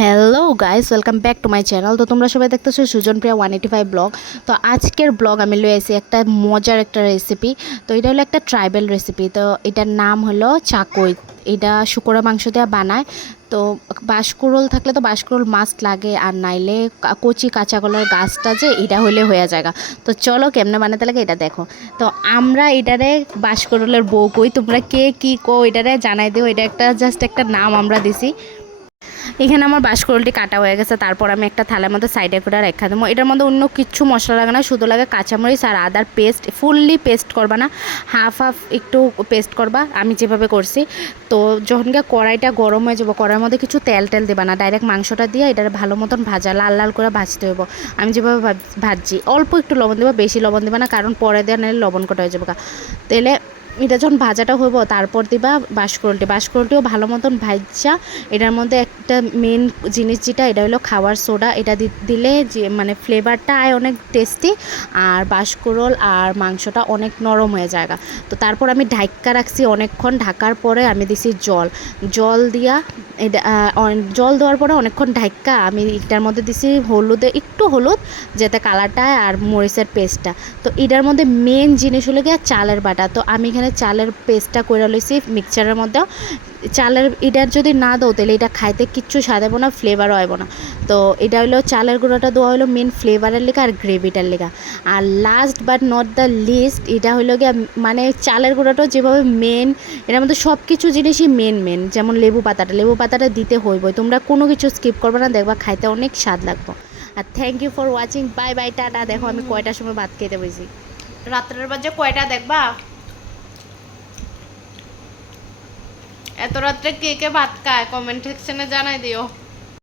Hello guys, welcome back to my channel. তো তোমরা সবাই দেখতেছো সুজন প্রিয়া 185 ব্লগ। তো আজকের ব্লগ আমি লয়ে আসি একটা মজার একটা রেসিপি। তো এটা হলো একটা ট্রাইবাল রেসিপি। তো এটার নাম হলো চাকই। এটা শুকরের মাংস দিয়ে বানায়। তো বাঁশকুড়োল থাকলে তো বাঁশকুড়োল মাছ লাগে, আর নাইলে কচি কাঁচা কলার গাছটা যে এটা হলে হয়ে যায়। তো চলো কেমনে বানাতে লাগে এটা দেখো। তো আমরা এটারে বাঁশকুড়োলের বউ কই, তোমরা কে কী কো এটারে জানাই দিও। এটা একটা জাস্ট একটা নাম আমরা দিছি। এখানে আমার বাঁশকুড়ুলটি কাটা হয়ে গেছে। তারপর আমি একটা থালার মধ্যে সাইডে করে রেখে দেবো। এটার মধ্যে অন্য কিচ্ছু মশলা লাগে না, শুধু লাগে কাঁচামরিচ আর আদার পেস্ট। ফুললি পেস্ট করবা না, হাফ হাফ একটু পেস্ট করবা, আমি যেভাবে করছি। তো যখনকে কড়াইটা গরম হয়ে যাবো, কড়াইয়ের মধ্যে কিছু তেল দেবা না, ডাইরেক্ট মাংসটা দিয়ে এটা ভালো মতন ভাজা, লাল লাল করে ভাজতে হইব। আমি যেভাবে ভাজছি, অল্প একটু লবণ দেবা, বেশি লবণ দেবা না, কারণ পরে দেওয়া নিলে লবণ কটা হয়ে যাবে। তেলে এটা যখন ভাজাটা হইব তারপর দিবা বাঁশকুড়ুলটিও ভালো মতন ভাজা। এটার মধ্যে একটা মেন জিনিস যেটা, এটা হলো খাওয়ার সোডা। এটা দিলে যে মানে ফ্লেভারটা আয় অনেক টেস্টি, আর বাঁশকুড়ুল আর মাংসটা অনেক নরম হয়ে যায়। তো তারপর আমি ঢাকা রাখছি অনেকক্ষণ। ঢাকার পরে আমি দিছি জল দিয়া। এটা জল দেওয়ার পরে অনেকক্ষণ ঢাকা আমি এটার মধ্যে দিছি একটু হলুদ, যাতে কালারটা আর মরিচের পেস্টটা। তো এটার মধ্যে মেন জিনিস হলো গিয়ে চালের বাটা। তো আমি এখানে চালের পেস্টটা করে লইছি মিক্সচারের মধ্যে। চালের এটার যদি না দাও তাহলে এটা খাইতে কিচ্ছু স্বাদ হবে না, ফ্লেভারও হবে না। তো এটা হলো চালের গুঁড়োটা দেওয়া হলো মেন ফ্লেভারের লেগা আর গ্রেভিটার লেগা। আর last but not the least, এটা হলো গিয়ে মানে চালের গুঁড়োটাও যেভাবে মেন, এটার মধ্যে সব কিছু জিনিসই মেন। যেমন লেবু পাতাটা দিতে হইবই। তোমরা কোনো কিছু স্কিপ করবে না, দেখবা খাইতে অনেক স্বাদ লাগবে। আর thank you for watching, bye bye, টাটা। দেখো আমি কয়টার সময় ভাত খেতে বসি। রাত্রের বাজে কয়টা দেখবা? এত রাত্রে কে কে ভাত খায় কমেন্ট সেকশনে জানাই দিও।